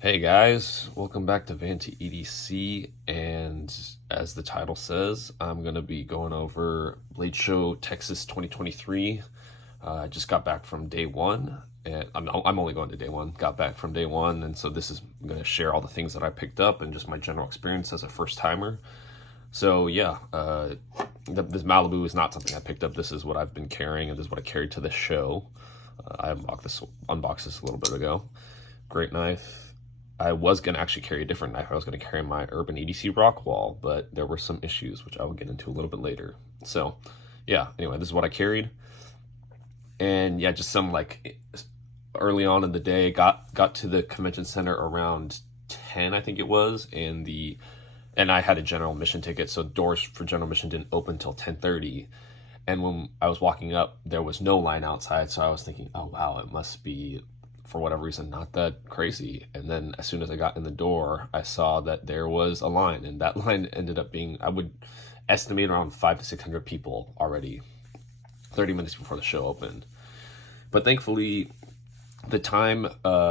Hey guys, welcome back to Vanti EDC, and as the title says, I'm going to be going over Blade Show Texas 2023. I just got back from day one, and I'm only going to day one, got back from day one, and so this is going to share all the things that I picked up and just my general experience as a first timer. So yeah, this Malibu is not something I picked up. This is what I've been carrying, and this is what I carried to this show. I unboxed this a little bit ago. Great knife. I was going to actually carry a different knife. I was going to carry my Urban EDC Rockwall, but there were some issues, which I will get into a little bit later. So, yeah, anyway, this is what I carried. And yeah, just some like early on in the day, got to the convention center around 10, I think it was, and I had a general admission ticket, so doors for general admission didn't open until 10:30. And when I was walking up, there was no line outside, so I was thinking, oh wow, it must be, for whatever reason, not that crazy. And then as soon as I got in the door, I saw that there was a line, and that line ended up being, I would estimate, around 500 to 600 people already 30 minutes before the show opened. But thankfully, the time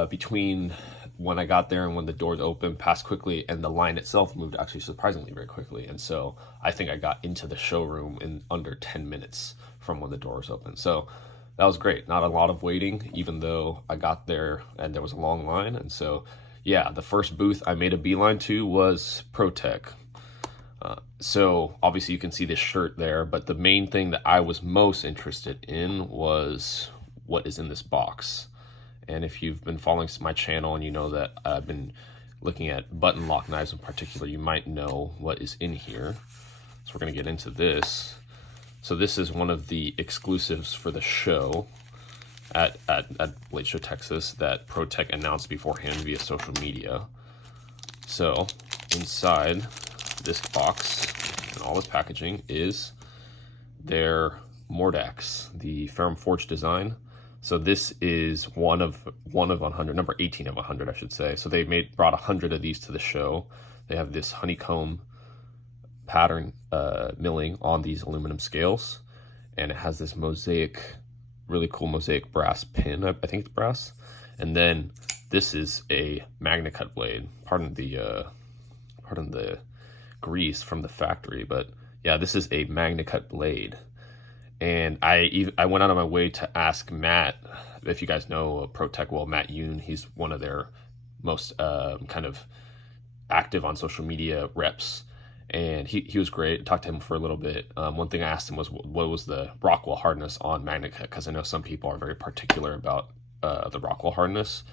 between when I got there and when the doors opened passed quickly, and the line itself moved actually surprisingly very quickly. And so I think I got into the showroom in under 10 minutes from when the doors opened. So that was great. Not a lot of waiting, even though I got there and there was a long line. And so, yeah, the first booth I made a beeline to was Pro-Tech. So obviously you can see this shirt there, but the main thing that I was most interested in was what is in this box. And if you've been following my channel and you know that I've been looking at button lock knives in particular, you might know what is in here. So we're going to get into this. So this is one of the exclusives for the show at Blade Show Texas that Pro-Tech announced beforehand via social media. So inside this box and all this packaging is their Mordax, the Ferrum Forge design. So this is one of 100, number 18 of 100, I should say. So they brought 100 of these to the show. They have this honeycomb pattern milling on these aluminum scales, and it has this mosaic, really cool mosaic brass pin. I think it's brass. And then this is a Magna Cut blade. Pardon the grease from the factory, but yeah, this is a Magna Cut blade. And I went out of my way to ask Matt, if you guys know Pro-Tech well, Matt Yoon, he's one of their most kind of active on social media reps. And he was great. Talked to him for a little bit. One thing I asked him was what was the Rockwall hardness on Magna Cut, because I know some people are very particular about the Rockwall hardness.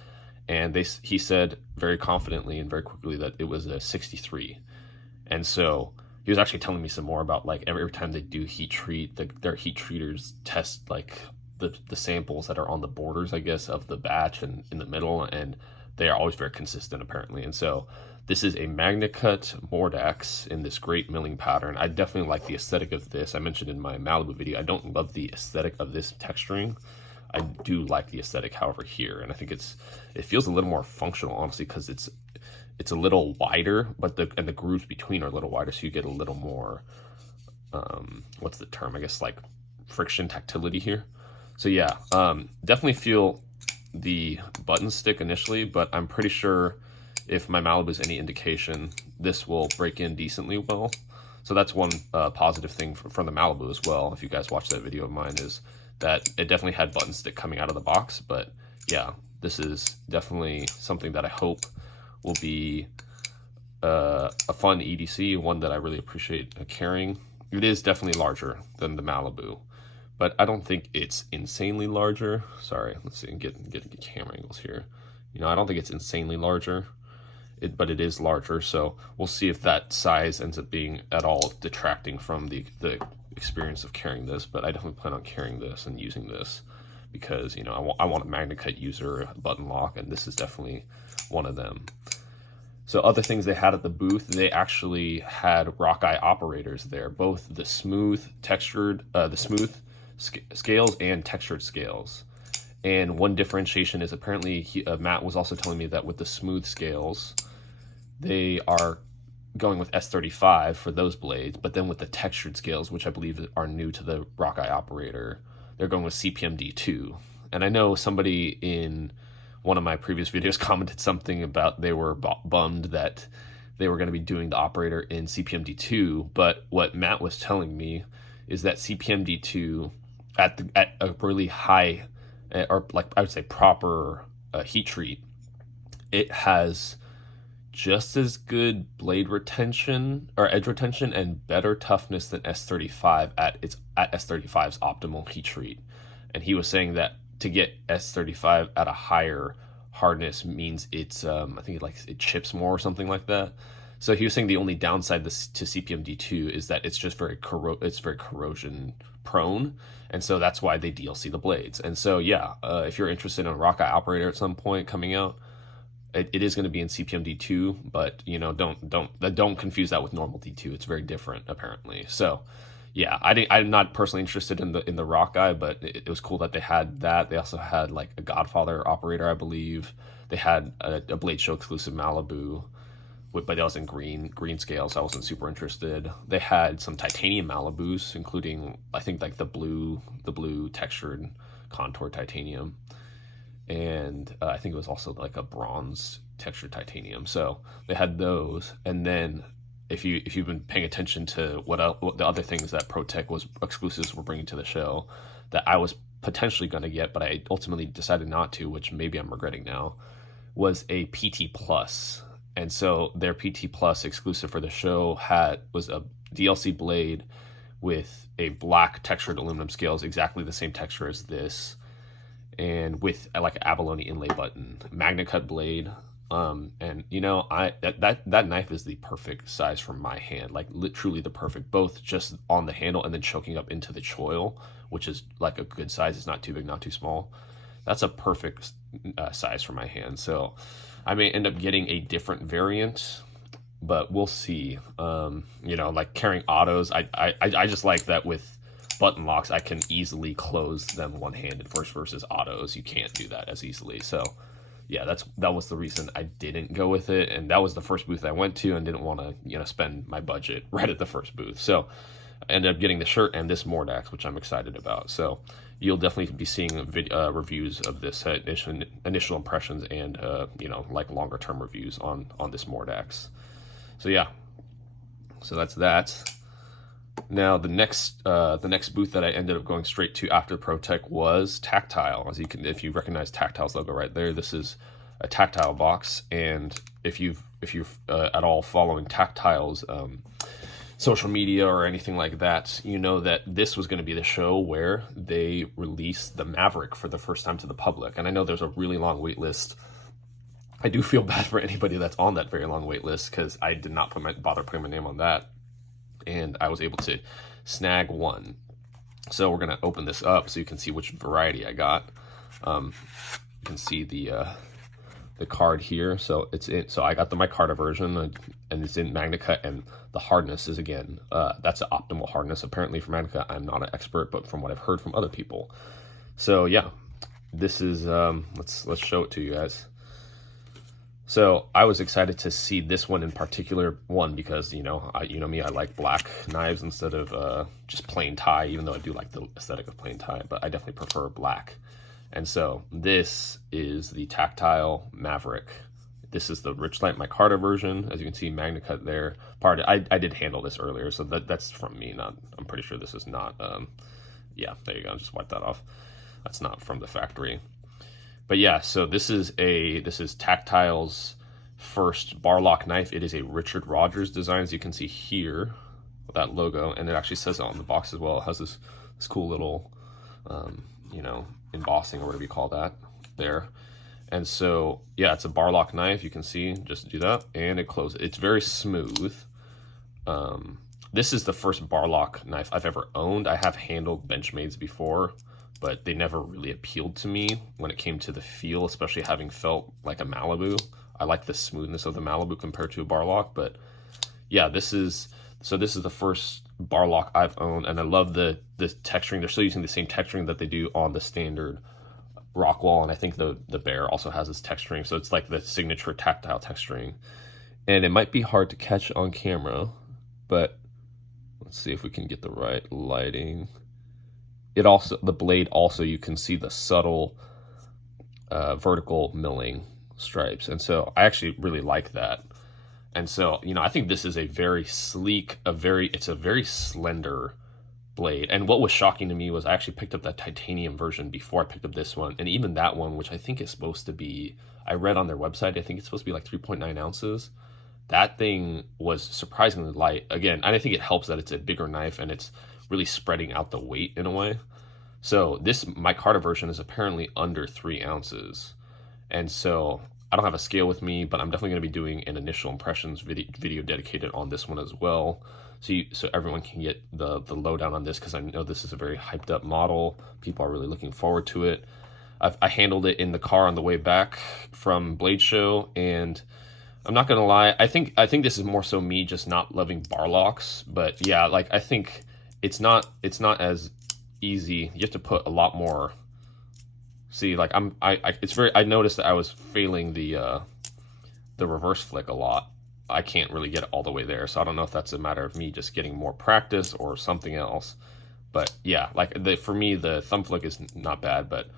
And he said very confidently and very quickly that it was a 63. And so he was actually telling me some more about, like, every time they do heat treat, their heat treaters test like the samples that are on the borders, I guess, of the batch and in the middle, and they are always very consistent apparently. And so this is a Magna Cut Mordax in this great milling pattern. I definitely like the aesthetic of this. I mentioned in my Malibu video, I don't love the aesthetic of this texturing. I do like the aesthetic, however, here, and I think it feels a little more functional, honestly, because it's a little wider, but the grooves between are a little wider, so you get a little more, what's the term? I guess like friction, tactility here. So yeah, definitely feel the button stick initially, but I'm pretty sure if my Malibu is any indication, this will break in decently well. So that's one positive thing from the Malibu as well. If you guys watch that video of mine, is that it definitely had button stick coming out of the box. But yeah, this is definitely something that I hope will be a fun EDC, one that I really appreciate carrying. It is definitely larger than the Malibu, but I don't think it's insanely larger. Sorry, let's see, get camera angles here. You know, I don't think it's insanely larger, but it is larger. So we'll see if that size ends up being at all detracting from the experience of carrying this. But I definitely plan on carrying this and using this because, you know, I want a Magna Cut user, button lock, and this is definitely one of them. So other things they had at the booth, they actually had Rockeye operators there, both the smooth scales and textured scales. And one differentiation is apparently Matt was also telling me that with the smooth scales, they are going with S35 for those blades, but then with the textured scales, which I believe are new to the Rockeye operator, they're going with CPM D2. And I know somebody in one of my previous videos commented something about they were bummed that they were going to be doing the operator in CPMD2, but what Matt was telling me is that CPMD2 at a really high, or like I would say proper heat treat, it has just as good blade retention or edge retention and better toughness than S35 at S35's optimal heat treat. And he was saying that to get S35 at a higher hardness means it's I think it chips more or something like that. So he was saying the only downside to CPMD2 is that it's just very corrosion prone, and so that's why they DLC the blades. And so yeah, if you're interested in a Rockeye operator at some point coming out, it is going to be in CPMD2, but you know, don't confuse that with normal D2. It's very different apparently. So yeah, I'm not personally interested in the Rockeye, but it was cool that they had that. They also had like a Godfather operator, I believe. They had a Blade Show exclusive Malibu, but that was in green scale, so I wasn't super interested. They had some titanium Malibus, including I think like the blue textured contour titanium, and I think it was also like a bronze textured titanium. So they had those, and then if you've been paying attention to what the other things that Pro-Tech was exclusives were bringing to the show, that I was potentially going to get, but I ultimately decided not to, which maybe I'm regretting now, was a PT Plus. And so their PT Plus exclusive for the show was a DLC blade with a black textured aluminum scales, exactly the same texture as this, and with like an abalone inlay button, magna cut blade. And you know, that knife is the perfect size for my hand, like truly the perfect, both just on the handle and then choking up into the choil, which is like a good size. It's not too big, not too small. That's a perfect size for my hand. So I may end up getting a different variant, but we'll see. You know, like carrying autos, I just like that with button locks, I can easily close them one-handed versus autos. You can't do that as easily. So yeah, that was the reason I didn't go with it, and that was the first booth I went to, and didn't want to, you know, spend my budget right at the first booth. So I ended up getting the shirt and this Mordax, which I'm excited about. So you'll definitely be seeing reviews of this, initial impressions, and you know, like longer term reviews on this Mordax. So yeah, so that's that. Now the next booth that I ended up going straight to after Pro-Tech was Tactile. As you can, if you recognize Tactile's logo right there, this is a Tactile box. And if you're at all following Tactile's social media or anything like that, you know that this was going to be the show where they released the Maverick for the first time to the public. And I know there's a really long wait list. I do feel bad for anybody that's on that very long wait list, because I did not bother putting my name on that, and I was able to snag one. So we're going to open this up so you can see which variety I got. You can see the card here. So so I got the micarta version, and it's in magna cut, and the hardness is, again, that's an optimal hardness apparently for magna cut. I'm not an expert, but from what I've heard from other people. So yeah, this is let's show it to you guys. So I was excited to see this one in particular, one, because you know me, I like black knives instead of just plain tie, even though I do like the aesthetic of plain tie, but I definitely prefer black. And so this is the Tactile Maverick. This is the Rich Light micarta version. As you can see, magna cut there. I did handle this earlier, so that's from me. I'm pretty sure this is not. Yeah, there you go. Just wipe that off. That's not from the factory. But yeah, so this is Tactile's first bar lock knife. It is a Richard Rogers design, as you can see here with that logo, and it actually says it on the box as well. It has this cool little you know, embossing or whatever you call that there. And so yeah, it's a bar lock knife. You can see, just do that and it closes. It's very smooth. This is the first bar lock knife I've ever owned. I have handled Benchmades before, but they never really appealed to me when it came to the feel, especially having felt like a Malibu. I like the smoothness of the Malibu compared to a bar lock, but yeah, this is the first bar lock I've owned, and I love the texturing. They're still using the same texturing that they do on the standard Rockwall, and I think the Bear also has this texturing, so it's like the signature Tactile texturing. And it might be hard to catch on camera, but let's see if we can get the right lighting. The blade also, you can see the subtle vertical milling stripes. And so I actually really like that. And so, I think this is a very sleek, it's a very slender blade. And what was shocking to me was I actually picked up that titanium version before I picked up this one. And even that one, which I think is supposed to be, I read on their website, I think it's supposed to be like 3.9 ounces. That thing was surprisingly light. Again, I think it helps that it's a bigger knife and it's really spreading out the weight in a way. So this micarta version is apparently under 3 ounces. And so I don't have a scale with me, but I'm definitely going to be doing an initial impressions video dedicated on this one as well. So everyone can get the lowdown on this, because I know this is a very hyped up model. People are really looking forward to it. I handled it in the car on the way back from Blade Show, and I'm not gonna lie, I think this is more so me just not loving bar locks. But yeah, like I think it's not as easy. You have to put a lot more. See, like I noticed that I was failing the reverse flick a lot. I can't really get it all the way there, so I don't know if that's a matter of me just getting more practice or something else. But yeah, like for me, the thumb flick is not bad, but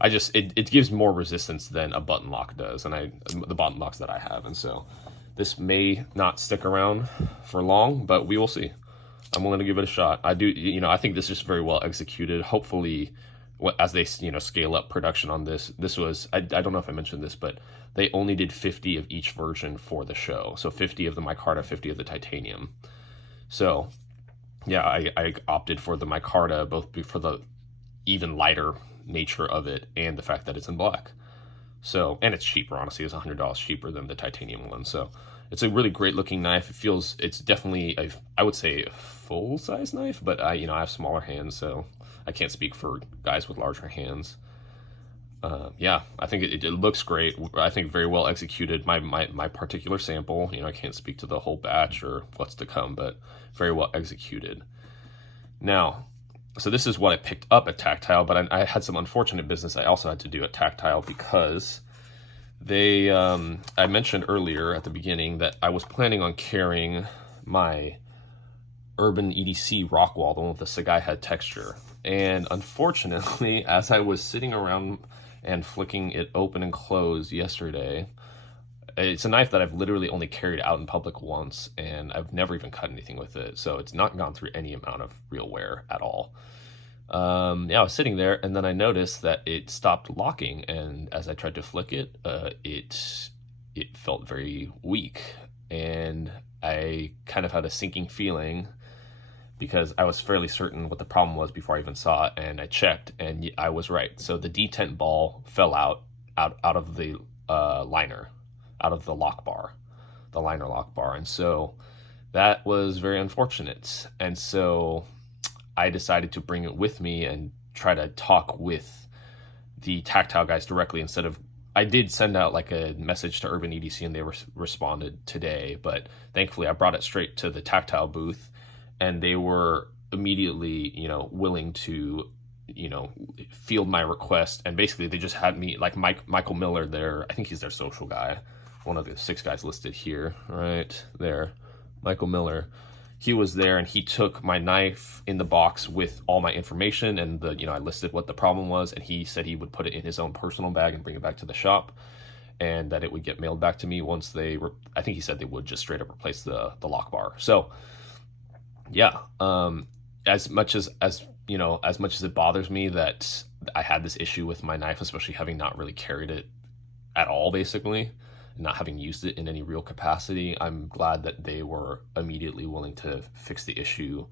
it gives more resistance than a button lock does, and the button locks that I have, and so this may not stick around for long, but we will see. I'm willing to give it a shot. I think this is very well executed. Hopefully, as they scale up production on this was, I don't know if I mentioned this, but they only did 50 of each version for the show. So 50 of the micarta, 50 of the titanium. So yeah, I opted for the micarta, both for the even lighter nature of it and the fact that it's in black. So, and it's cheaper, honestly. It's $100 cheaper than the titanium one. So it's a really great looking knife. it's definitely I would say a full size knife, but I have smaller hands, so I can't speak for guys with larger hands. Yeah, I think it looks great. I think very well executed. My particular sample, I can't speak to the whole batch or what's to come, but very well executed. Now, so this is what I picked up at Tactile, but I had some unfortunate business I also had to do at Tactile, because I mentioned earlier at the beginning that I was planning on carrying my Urban EDC Rockwall, the one with the Sagai head texture. And unfortunately, as I was sitting around and flicking it open and close yesterday, it's a knife that I've literally only carried out in public once, and I've never even cut anything with it. So it's not gone through any amount of real wear at all. Yeah, I was sitting there, and then I noticed that it stopped locking, and as I tried to flick it, it felt very weak, and I kind of had a sinking feeling, because I was fairly certain what the problem was before I even saw it, and I checked, and I was right. So the detent ball fell out of the liner, out of the lock bar, the liner lock bar, and so that was very unfortunate. And so I decided to bring it with me and try to talk with the Tactile guys directly instead of. I did send out like a message to Urban EDC, and they responded today, but thankfully I brought it straight to the Tactile booth, and they were immediately, willing to, field my request. And basically they just had me, like Michael Miller there, I think he's their social guy, one of the 6 guys listed here, right there, Michael Miller. He was there, and he took my knife in the box with all my information, and I listed what the problem was, and he said he would put it in his own personal bag and bring it back to the shop, and that it would get mailed back to me once I think he said they would just straight up replace the lock bar. So yeah, as much as it bothers me that I had this issue with my knife, especially having not really carried it at all, basically, and not having used it in any real capacity, I'm glad that they were immediately willing to fix the issue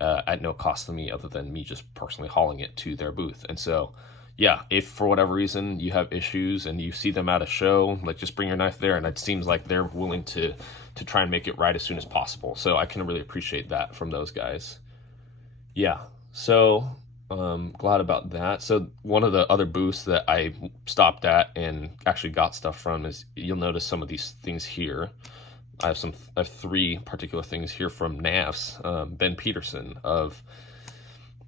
at no cost to me, other than me just personally hauling it to their booth. And so, yeah, if for whatever reason you have issues and you see them at a show, like, just bring your knife there, and it seems like they're willing to try and make it right as soon as possible. So I can really appreciate that from those guys. Yeah, so glad about that. So one of the other booths that I stopped at and actually got stuff from is, you'll notice some of these things here. I have 3 particular things here from NAFS, Ben Peterson of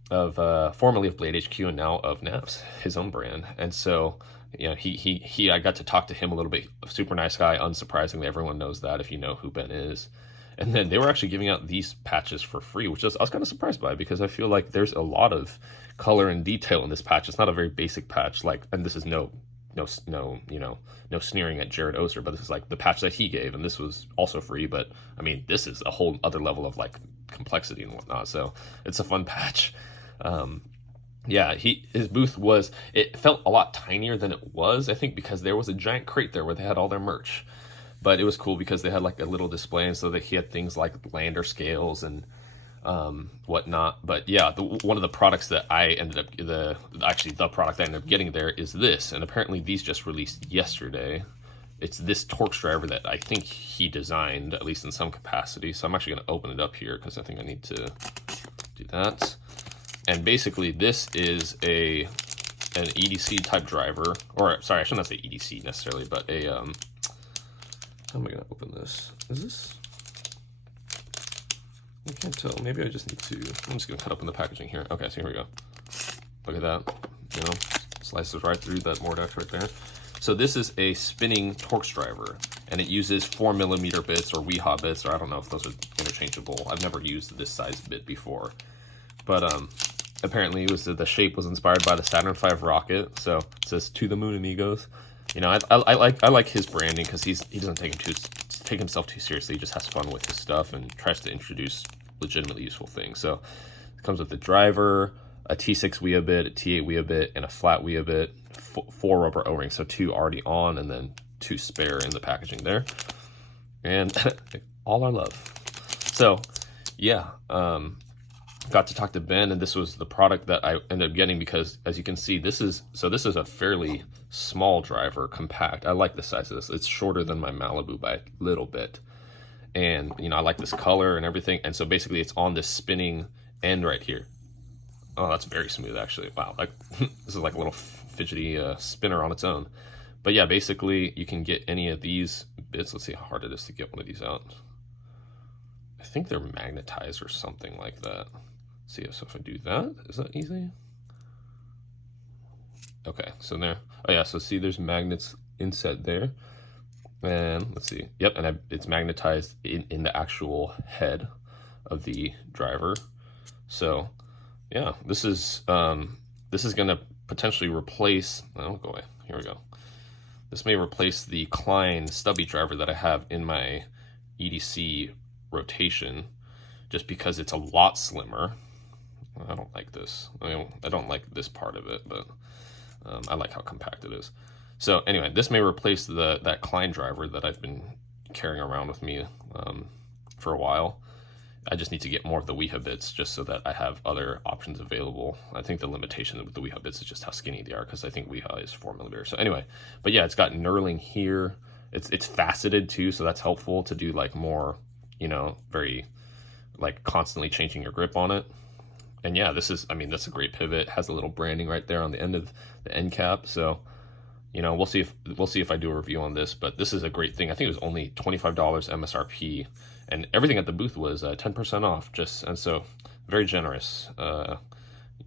formerly of Blade HQ and now of NAFS, his own brand. And so, I got to talk to him a little bit. Super nice guy, unsurprisingly. Everyone knows that if you know who Ben is. And then they were actually giving out these patches for free, which I was kind of surprised by, because I feel like there's a lot of color and detail in this patch. It's not a very basic patch, and this is no no sneering at Jared Oser, but this is like the patch that he gave, and this was also free. But I mean, this is a whole other level of like complexity and whatnot. So it's a fun patch. Yeah, his booth it felt a lot tinier than it was, I think, because there was a giant crate there where they had all their merch. But it was cool because they had like a little display, and so that he had things like lander scales and whatnot. But yeah, one of the products that I ended up the product I ended up getting there is this, and apparently these just released yesterday. It's this Torx driver that I think he designed, at least in some capacity. So I'm actually going to open it up here because I think I need to do that. And basically, this is an EDC type driver, or sorry, I shouldn't say EDC necessarily, but a how am I going to open this? Is this? I can't tell. Maybe I just need to. I'm just going to cut open the packaging here. Okay, so here we go. Look at that. You know, slices right through that Mordax right there. So this is a spinning Torx driver, and it uses 4mm bits or WeHa bits, or I don't know if those are interchangeable. I've never used this size bit before, but apparently it was the shape was inspired by the Saturn V rocket. So it says "To the Moon and Egos." You know, I like his branding because he doesn't take himself too seriously. He just has fun with his stuff and tries to introduce legitimately useful things. So it comes with the driver, a T6 WEA bit, a T8 WEA bit, and a flat WEA bit, 4 rubber O-rings, so 2 already on and then 2 spare in the packaging there, and all our love. So yeah, got to talk to Ben, and this was the product that I ended up getting because, as you can see, this is a fairly small driver, compact. I like the size of this. It's shorter than my Malibu by a little bit, and you know, I like this color and everything. And so basically it's on this spinning end right here. Oh, that's very smooth actually. Wow, like this is like a little fidgety spinner on its own. But yeah, basically you can get any of these bits. Let's see how hard it is to get one of these out. I think they're magnetized or something like that. See, so if I do that, is that easy? Okay, so there. Oh yeah, so see, there's magnets inset there, and let's see. Yep, and it's magnetized in the actual head of the driver. So yeah, this is gonna potentially replace. Oh, go away. Here we go. This may replace the Klein stubby driver that I have in my EDC rotation, just because it's a lot slimmer. I don't like this. I don't like this part of it, but I like how compact it is. So anyway, this may replace that Klein driver that I've been carrying around with me for a while. I just need to get more of the WeHa bits just so that I have other options available. I think the limitation with the WeHa bits is just how skinny they are, because I think WeHa is 4mm. So anyway, but yeah, it's got knurling here. It's faceted too, so that's helpful to do like more, you know, very like constantly changing your grip on it. And yeah, that's a great pivot. It has a little branding right there on the end of the end cap. So, you know, we'll see if I do a review on this, but this is a great thing. I think it was only $25 MSRP, and everything at the booth was 10% off. And so very generous.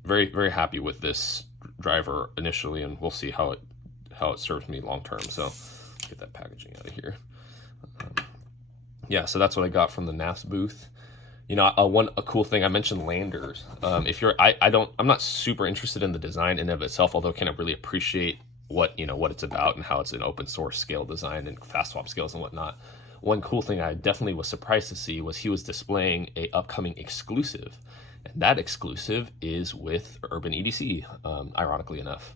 Very, very happy with this driver initially, and we'll see how it serves me long term. So get that packaging out of here. Yeah, so that's what I got from the NAFS booth. You know, a cool thing, I mentioned landers. I'm not super interested in the design in and of itself, although I can really appreciate what it's about and how it's an open source scale design and fast swap scales and whatnot. One cool thing I definitely was surprised to see was he was displaying a upcoming exclusive, and that exclusive is with Urban EDC, ironically enough.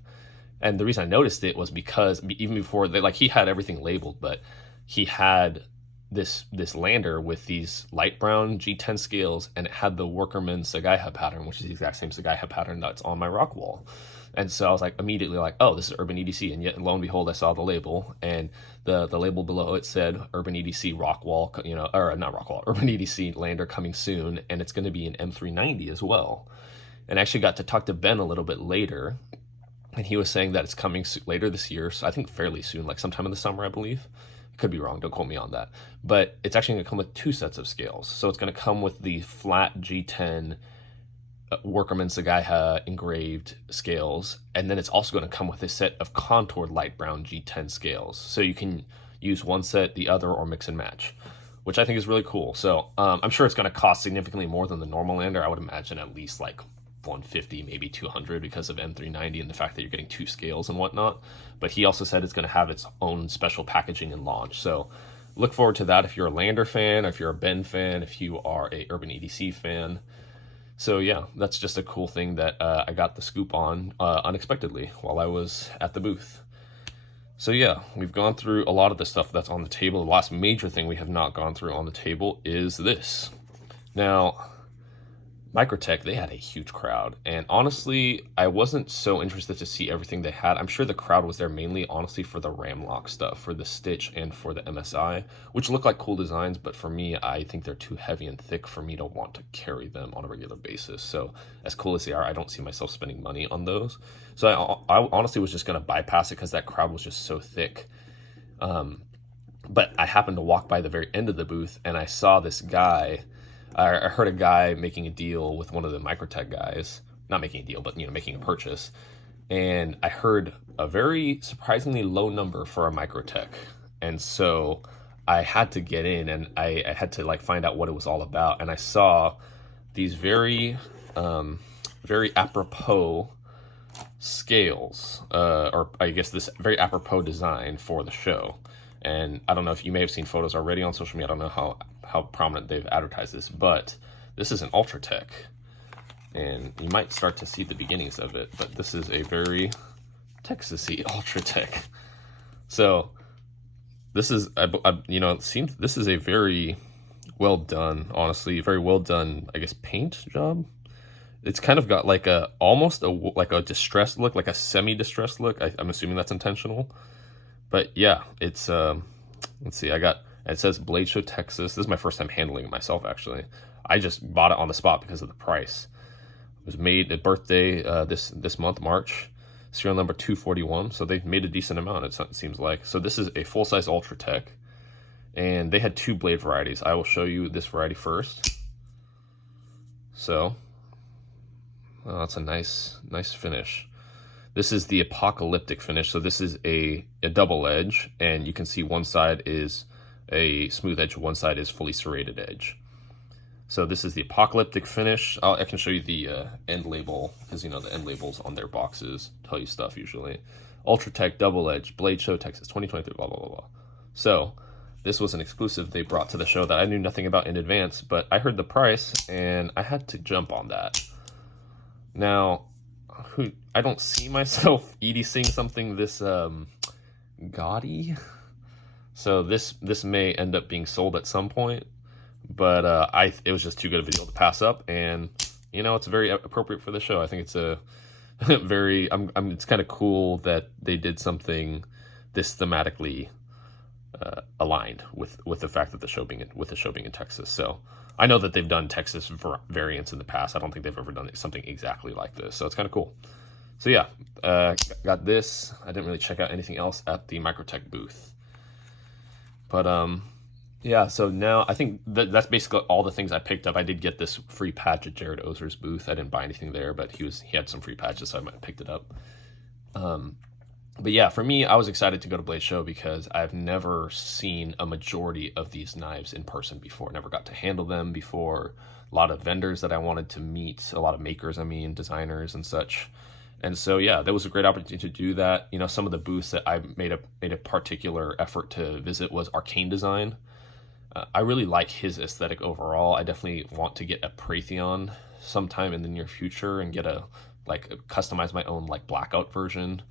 And the reason I noticed it was because even before he had everything labeled, but he had this lander with these light brown G10 scales, and it had the Workerman Sagaiha pattern, which is the exact same Sagaiha pattern that's on my rock wall. And so I was like immediately like, oh, this is Urban EDC. And yet lo and behold, I saw the label, and the label below it said Urban EDC rock wall, or not rock wall, Urban EDC lander coming soon, and it's going to be an M390 as well. And I actually got to talk to Ben a little bit later, and he was saying that it's coming later this year. So I think fairly soon, like sometime in the summer, I believe. Could be wrong, don't quote me on that. But it's actually going to come with 2 sets of scales. So it's going to come with the flat G10 Workerman Sagaiha engraved scales, and then it's also going to come with a set of contoured light brown G10 scales. So you can use one set, the other, or mix and match, which I think is really cool. So I'm sure it's going to cost significantly more than the normal lander. I would imagine at least like 150, maybe 200 because of N390 and the fact that you're getting 2 scales and whatnot. But he also said it's going to have its own special packaging and launch. So look forward to that if you're a Lander fan, or if you're a Ben fan, if you are a Urban EDC fan. So yeah, that's just a cool thing that I got the scoop on unexpectedly while I was at the booth. So yeah, we've gone through a lot of the stuff that's on the table. The last major thing we have not gone through on the table is this. Now, Microtech, they had a huge crowd, and honestly, I wasn't so interested to see everything they had. I'm sure the crowd was there mainly, honestly, for the Ramlock stuff, for the Stitch and for the MSI, which look like cool designs, but for me, I think they're too heavy and thick for me to want to carry them on a regular basis. So as cool as they are, I don't see myself spending money on those. So I honestly was just going to bypass it because that crowd was just so thick. But I happened to walk by the very end of the booth, and I saw this guy. I heard a guy making a deal with one of the Microtech guys, not making a deal, but making a purchase. And I heard a very surprisingly low number for a Microtech. And so I had to get in, and I had to like find out what it was all about. And I saw these very apropos scales, or I guess this very apropos design for the show. And I don't know if you may have seen photos already on social media. I don't know how prominent they've advertised this, but this is an Ultratech, and you might start to see the beginnings of it. But this is a very Texas-y Ultratech. So this is, it seems this is a very well done, honestly, very well done, I guess, paint job. It's kind of got like almost like a distressed look, like a semi-distressed look. I'm assuming that's intentional. But yeah, it's, let's see, it says Blade Show Texas. This is my first time handling it myself, actually. I just bought it on the spot because of the price. It was made at birthday this month, March. Serial number 241, so they made a decent amount, it seems like. So this is a full-size Ultratech, and they had 2 blade varieties. I will show you this variety first. So, that's a nice finish. This is the apocalyptic finish. So this is a double edge, and you can see one side is a smooth edge, one side is fully serrated edge. So this is the apocalyptic finish. I can show you the end label, because the end labels on their boxes tell you stuff usually. Ultratech double edge, Blade Show Texas 2023, blah, blah, blah, blah. So this was an exclusive they brought to the show that I knew nothing about in advance, but I heard the price, and I had to jump on that. Now, I don't see myself EDCing something this gaudy, so this may end up being sold at some point, but it was just too good of a deal to pass up, and it's very appropriate for the show. I think it's a very it's kind of cool that they did something this thematically aligned with the fact that the show being in Texas. So I know that they've done Texas variants in the past. I don't think they've ever done something exactly like this, so it's kind of cool. So yeah, got this. I didn't really check out anything else at the Microtech booth. But yeah, so now I think that's basically all the things I picked up. I did get this free patch at Jared Ozer's booth. I didn't buy anything there, but he had some free patches, so I might have picked it up. But yeah, for me, I was excited to go to Blade Show because I've never seen a majority of these knives in person before. Never got to handle them before. A lot of vendors that I wanted to meet, a lot of makers, designers and such. And so, yeah, that was a great opportunity to do that. Some of the booths that I made a particular effort to visit was Arcane Design. I really like his aesthetic overall. I definitely want to get a Praetheon sometime in the near future and customize my own blackout version.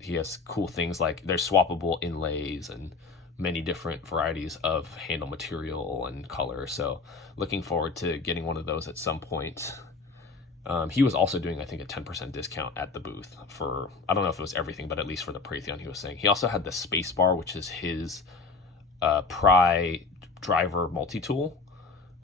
He has cool things like there's swappable inlays and many different varieties of handle material and color. So looking forward to getting one of those at some point. He was also doing, I think, a 10% discount at the booth for, I don't know if it was everything, but at least for the Praetheon he was saying. He also had the Spacebar, which is his Pry driver multi-tool.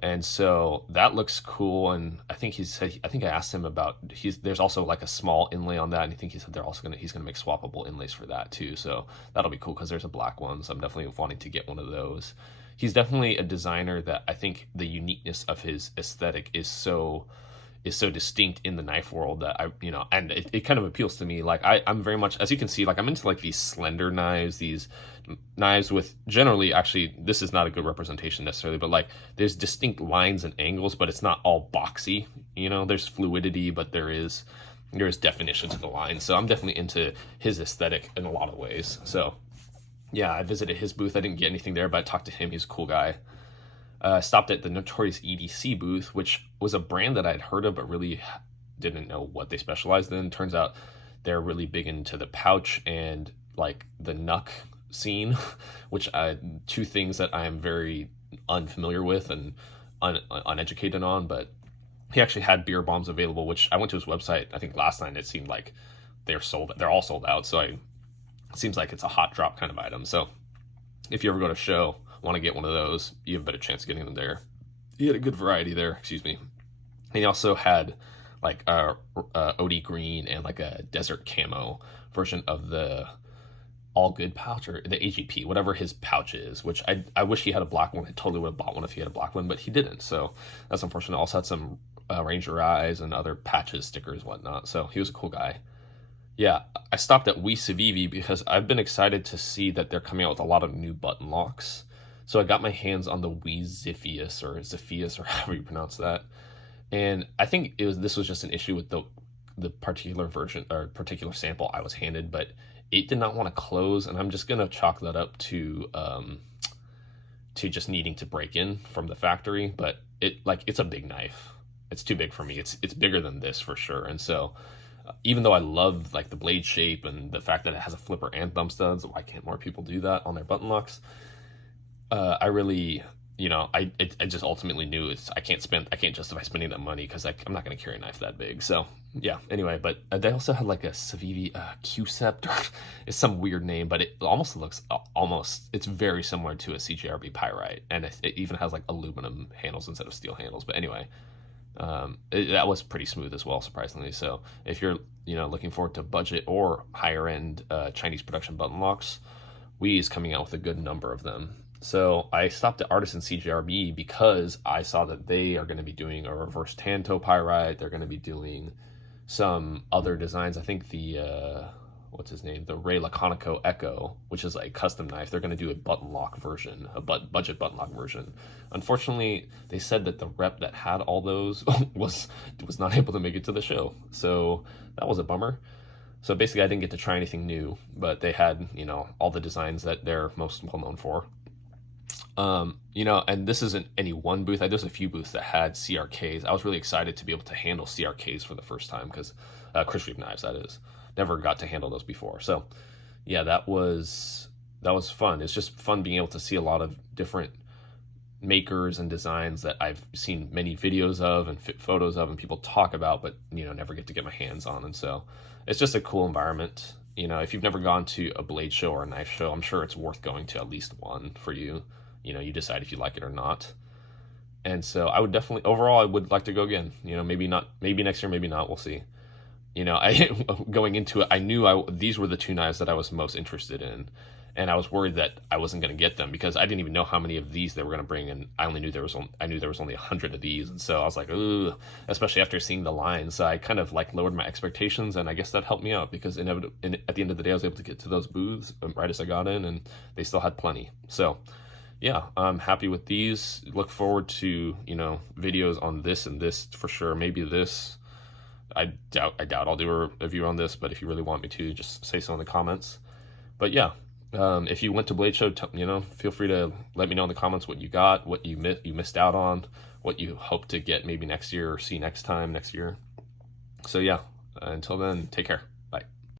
And so that looks cool. And I think I asked him about, there's also a small inlay on that. And I think he said he's going to make swappable inlays for that too. So that'll be cool because there's a black one. So I'm definitely wanting to get one of those. He's definitely a designer that I think the uniqueness of his aesthetic is so is so distinct in the knife world that and it kind of appeals to me. Like I'm very much, as you can see, like I'm into like these slender knives, these knives with generally, actually, this is not a good representation necessarily, but like there's distinct lines and angles, but it's not all boxy. There's fluidity, but there is definition to the line. So I'm definitely into his aesthetic in a lot of ways. So yeah, I visited his booth. I didn't get anything there, but I talked to him. He's a cool guy. Stopped at the Notorious EDC booth, which was a brand that I'd heard of, but really didn't know what they specialized in. Turns out they're really big into the pouch and like the knuck scene, which two things that I am very unfamiliar with and uneducated on. But he actually had beer bombs available, which I went to his website, I think last night, it seemed like they're all sold out. So it seems like it's a hot drop kind of item. So if you ever go to a show, want to get one of those, you have a better chance of getting them there. He had a good variety there, excuse me. And he also had like a OD green and like a desert camo version of the All Good pouch, or the AGP, whatever his pouch is, which I wish he had a black one. I totally would have bought one if he had a black one, but he didn't. So that's unfortunate. Also had some Ranger eyes and other patches, stickers, whatnot. So he was a cool guy. Yeah, I stopped at We Civivi because I've been excited to see that they're coming out with a lot of new button locks. So I got my hands on the We Ziphius or Ziphius or however you pronounce that. And I think this was just an issue with the particular version or particular sample I was handed, but it did not want to close, and I'm just gonna chalk that up to just needing to break in from the factory. But it's a big knife. It's too big for me. It's bigger than this for sure. And so even though I love like the blade shape and the fact that it has a flipper and thumb studs, why can't more people do that on their button locks? I really, I just ultimately knew I can't justify spending that money because I'm not going to carry a knife that big. So yeah, anyway, but they also had like a Civivi Q-Sept, or it's some weird name, but it almost looks it's very similar to a CJRB Pyrite, and it even has like aluminum handles instead of steel handles. But anyway, that was pretty smooth as well, surprisingly. So if you're looking forward to budget or higher end Chinese production button locks, We is coming out with a good number of them. So I stopped at Artisan CJRB because I saw that they are going to be doing a reverse Tanto Pyrite. They're going to be doing some other designs. I think the what's his name, the Ray Laconico Echo, which is a custom knife. They're going to do a button lock version, a budget button lock version. Unfortunately, they said that the rep that had all those was not able to make it to the show, so that was a bummer. So basically, I didn't get to try anything new, but they had all the designs that they're most well known for. And this isn't any one booth. There's a few booths that had CRKs. I was really excited to be able to handle CRKs for the first time because Chris Reeve knives, that is. Never got to handle those before. So yeah, that was fun. It's just fun being able to see a lot of different makers and designs that I've seen many videos of and photos of and people talk about, but never get to get my hands on. And so it's just a cool environment. If you've never gone to a blade show or a knife show, I'm sure it's worth going to at least one for you. You decide if you like it or not. And so I would definitely, overall, I would like to go again. Maybe not, maybe next year, maybe not. We'll see. Going into it, I knew these were the two knives that I was most interested in, and I was worried that I wasn't going to get them because I didn't even know how many of these they were going to bring, and I knew there was only 100 of these, and so I was like, ugh, especially after seeing the lines. So I kind of lowered my expectations, and I guess that helped me out because at the end of the day, I was able to get to those booths right as I got in, and they still had plenty. So yeah, I'm happy with these. Look forward to videos on this and this for sure. Maybe this. I doubt I'll do a review on this, but if you really want me to, just say so in the comments. But yeah, if you went to Blade Show, feel free to let me know in the comments what you got, what you missed out on, what you hope to get maybe next year or see next year. So yeah, until then, take care.